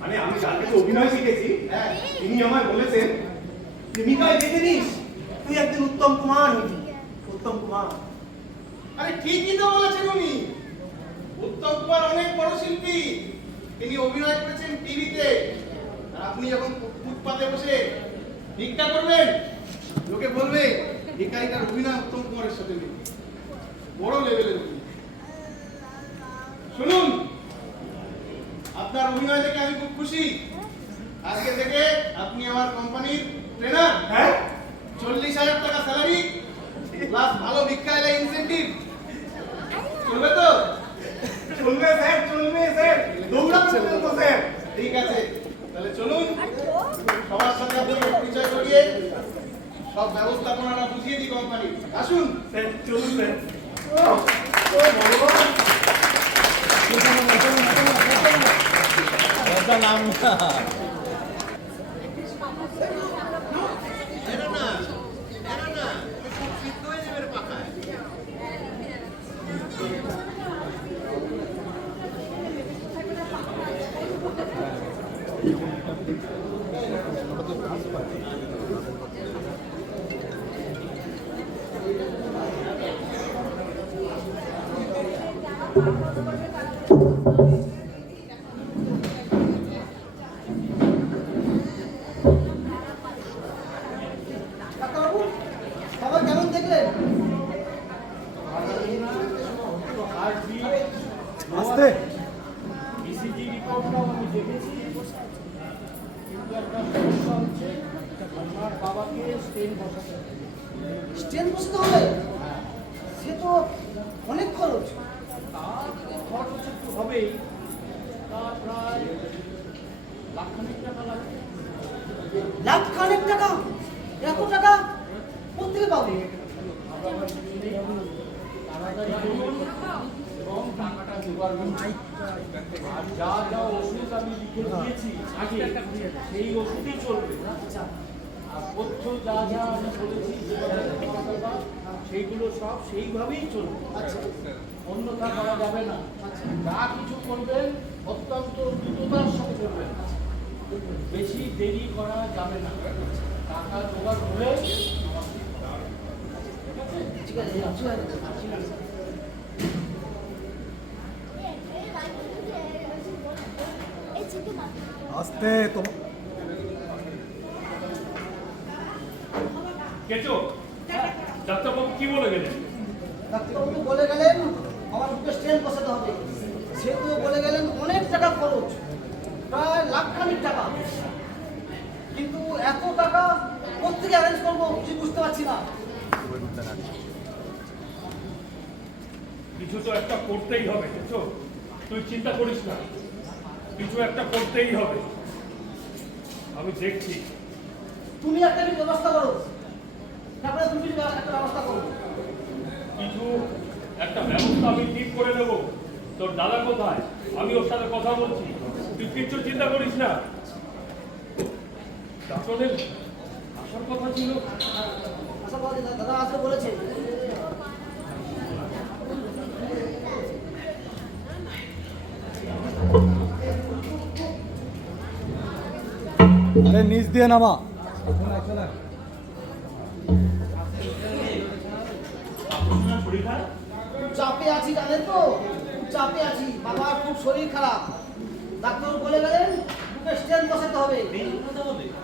মানে আমি যার কাছে অভিনয় শিখেছি হ্যাঁ, তিনি আমায় বলেছেন যে মিকাই দেখে নিস তুই একদিন উত্তম কুমার হবি। উত্তম কুমার। আরে ঠিকই তো বলেছেন উনি। উত্তম কুমার অনেক বড় শিল্পী, তিনি অভিনয় করেছেন টিভিতে। আর আপনি যখন ফুটপাতে বসে ভিক্ষা করবেন, লোকে বলবে ভিখারিটার অভিনয় উত্তম কুমারের সাথে নেই। বড় লেভেলের অভিনয়। শুনুন, আপনার অভিনয় দেখে আমি খুব খুশি। আজকে থেকে আপনি আমার কোম্পানির ট্রেনার। হ্যাঁ 40,000 টাকা স্যালারি প্লাস ভালো ভিক্ষা এলে ইনসেন্টিভ। চলবে তো? চলবে স্যার, চলবে স্যার, দৌড়াতে চলবো স্যার। ঠিক আছে, তাহলে চলুন সবার সাথে আপনাকে পরিচয় করিয়ে সব ব্যবস্থাপনাটা বুঝিয়ে দিই কোম্পানি। আসুন। স্যার চলুন স্যার। ও ভগবান। ডাক্তারবাবু, খবর কেমন দেখলেন? আসতে ইসিজি রিপোর্টটাও আমি দেখেছি, কিন্তু একটা সমস্যা হচ্ছে আপনার বাবাকে স্টেন বসাতে হবে। স্টেন বসতে হবে? সে তো অনেক খরচ। তা খরচ একটু হবেই, তা প্রায় লাখখানেক টাকা লাগবে। লাখ খানেক টাকা? এত টাকা কোথেকে পাবে? তাড়াতাড়ি করুন এবং টাকাটা জোগাড় করুন। আর যা যা ওষুধ আমি লিখে দিয়েছি আগে, সেই ওষুধই চলবে। আর পথ্য যা যা আমি বলেছি যেভাবে খাওয়া দাওয়া, সেইগুলো সব সেইভাবেই চলবে। অন্যথা করা যাবে না। যা কিছু করবেন অত্যন্ত দ্রুততার সাথে করবেন, বেশি দেরি করা যাবে না। টাকা জোগাড় হলে ঠিক আছে, ঠিক আছে। আসতে তো কেচো ডাক্তারবাবু কি বলে গেলেন? ডাক্তারবাবু তো বলে গেলেন আমার বুকে স্টেন বসাতে হবে। সে তো বলে গেলেন অনেক টাকা খরচ, প্রায় লাখখানেক টাকা। কিন্তু এত টাকা কোথেকে অ্যারেঞ্জ করবো কিছু বুঝতে পারছি না। কিছু তো একটা করতেই হবে কেচো, তুই চিন্তা করিস না, কিছু একটা করতেই হবে। আমি দেখছি। তুমি একটা কিছু ব্যবস্থা করো, তারপরে তুমি একটা ব্যবস্থা করো। কিছু একটা ব্যবস্থা আমি ঠিক করে নেব। তোর দাদা কোথায়? আমি ওর সাথে কথা বলছি, তুই কিচ্ছু চিন্তা করিস না। ডাক্তারের আসার কথা ছিল। আশা করা যায় দাদা আসবে বলেছে। আরে নিচ দিয়ে নামা। আপনার শরীর খারাপ? চাপে আছি জানেন তো, চাপে আছি, বাবার খুব শরীর খারাপ। ডাক্তার বলে গেলেন বুকে স্টেন বসাতে হবে,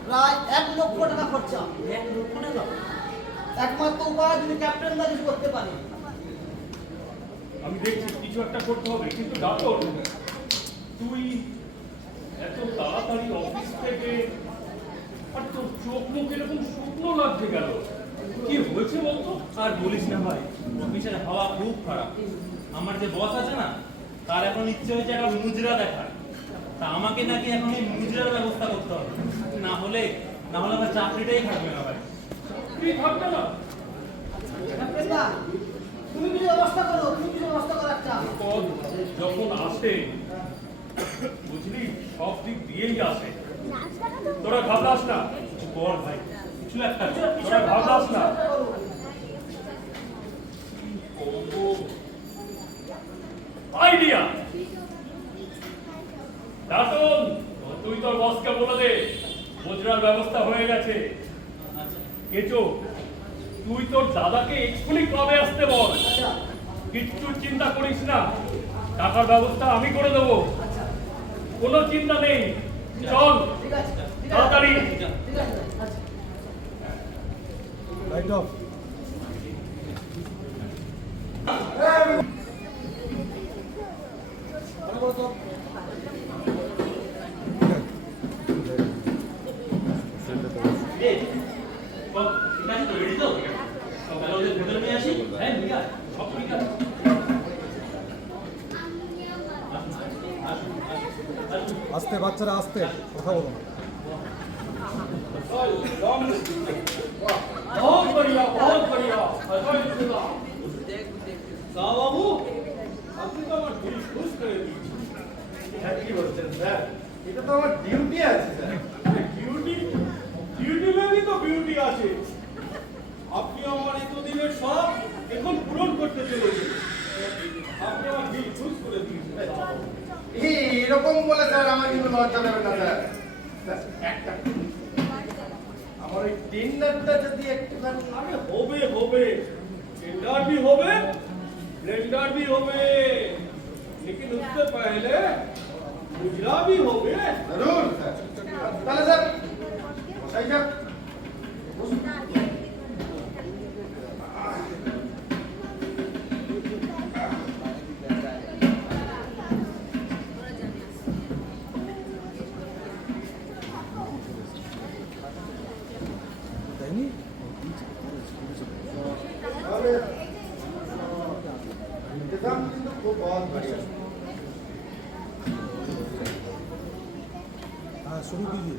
প্রায় 1 লক্ষ টাকা খরচা। 1 লক্ষ টাকা? একমাত্র উপায় যদি ক্যাপ্টেনরা কিছু করতে পারে। আমি দেখছি কিছু একটা করতে হবে, কিন্তু ডাক্তার তুই এত তাড়াতাড়ি অফিস থেকে, আর তোর চোখ মুখ এরকম শুকনো লাগছে গেল, কি হয়েছে বলতো? আর বলিস না ভাই, অফিসের হাওয়া খুব খারাপ। আমার যে বস আছে না, তার এখন ইচ্ছে হয়েছে একটা মুজরা দেখার। তা আমাকে নাকি এখন এই মুজরার ব্যবস্থা করতে হবে, না হলে আমার চাকরিটাই থাকবে না ভাই। তুই থাকবে না? ক্যাপ্টেনরা তুমি কিছু ব্যবস্থা করো, তুমি কিছু ব্যবস্থা করার চাও। পদ যখন আসে, বুঝলি, সব দিক দিয়েই আসে। তোরা ঘাবড়াস না, কিছু কর ভাই, কিছু একটা কর। তোরা ঘাবড়াস না। আইডিয়া দাতন, তুই তোর বসকে বলে দে মুজরার ব্যবস্থা হয়ে গেছে। কেচো, তুই তোর দাদাকে এক্ষুনি ক্লাবে আসতে বল। কিচ্ছু চিন্তা করিস না, টাকার ব্যবস্থা আমি করে দেবো, কোনো চিন্তা নেই। চল ঠিক আছে, ঠিক আছে, তাড়াতাড়ি। ঠিক আছে, আচ্ছা। Light off. আস্তে বাচ্চারা, আস্তে, কথা বলো না। बहुत बढ़िया, बहुत बढ़िया। বাবু আপনি তো আমার দিল খুশ করে দিয়েছেন। হ্যাঁ, কি বলছেন স্যার? এটা তো আমার ডিউটি আছে স্যার। ডিউটি ডিউটি মেবি তো বিউটি আছে। আপনি আমার এতদিনের সব এখন পূরণ করতে চলেছেন। আপনি আমার দিল খুশ করে দিয়েছেন। এরকম বলে স্যার আমার কিন্তু লজ্জা দেবে না স্যার। স্যার, একটা আমার ওই ডিনারটা যদি একটুখানি আরে হবে হবে, टेंडर भी होवे, ब्लेंडर भी होवे, लेकिन उससे पहले मुजरा भी होवे। जरूर স্যার। তাহলে স্যার মশাই স্যার বসুন। তাইনি? अरे इंतजाम तो बहुत बढ़िया। हाँ, शुरू कीजिए।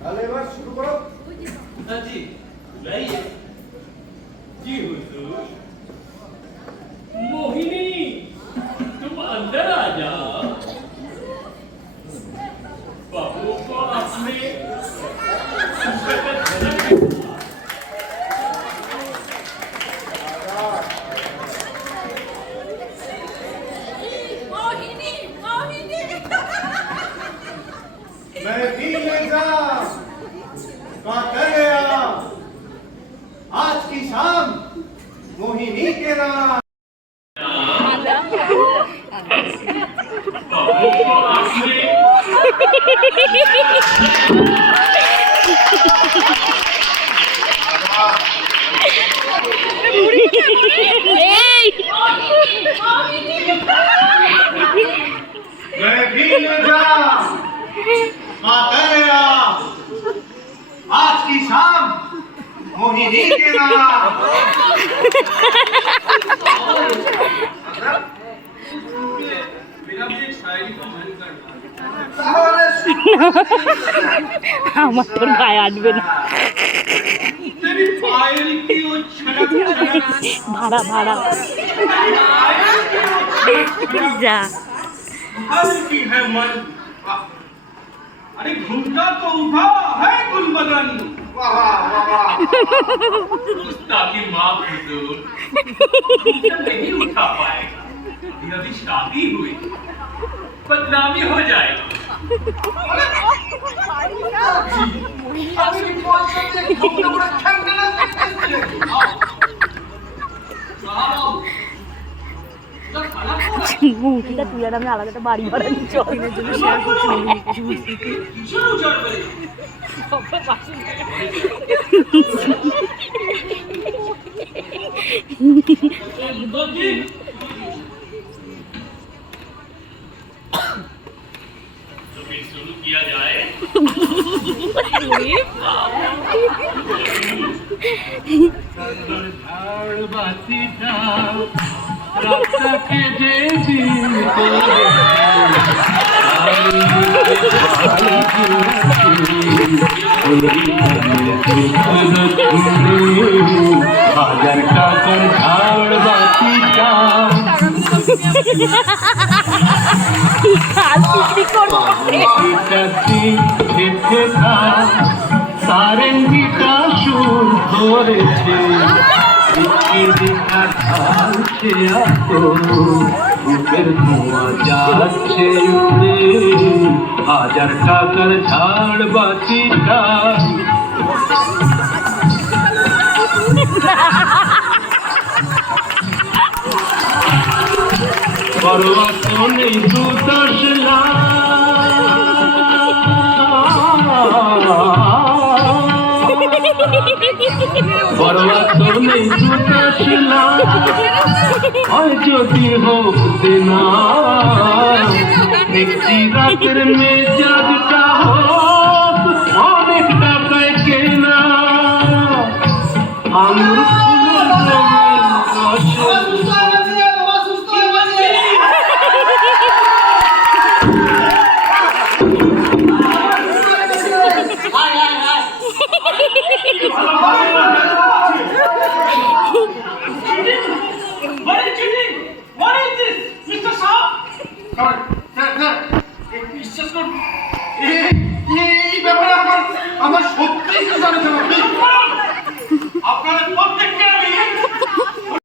তাহলে এবার শুরু করো। জি লাইয়ে जी हुजूर। मोहिनी, तुम अंदर आ जाओ। बाबू को अपने मोहिनी मोहिनी मैं भी इंतजाम का कर गया। आज की शाम मोहिनी के नाम। बाबू को अपने मैं भी इंतजाम का कर गया। आज की शाम मोहिनी के नाम। मेरा भी एक शायरी का मन कर रहा है। তাহলে আমার তোর গায়ে আসবে না तेरी पायल की वो छनक छनक, ভাড়া ভাড়া যা हल्की है मन। अरे घूमता तो उठा है गुलबदन। वाह वाह वाह वाह। गुस्ताखी माफ हुजूर, तुमसे नहीं उठा पाएगा। अभी शादी हुई, बदनामी हो जाएगी। সমুদ্র করে খেলতে নামতে মুখিটা তুই আর আমি আলাদা একটা বাড়ি ভাড়া নিচ্ছি অফিসের জন্য শেয়ার করছি तो फिर शुरू किया जाए হাজার টাকার ঝাড় বাতিটা সারেঙ্গিটা সুর ধরেছে বুকের ধোঁয়া যাচ্ছে উড়ে হাজার টাকার ঝাড় বাতিটা পরোয়া তো নেই দু 10 লাখ পরোয়া তো নেই দু 10 লাখ আর যদি হোক না একটি রাতের মেয়ে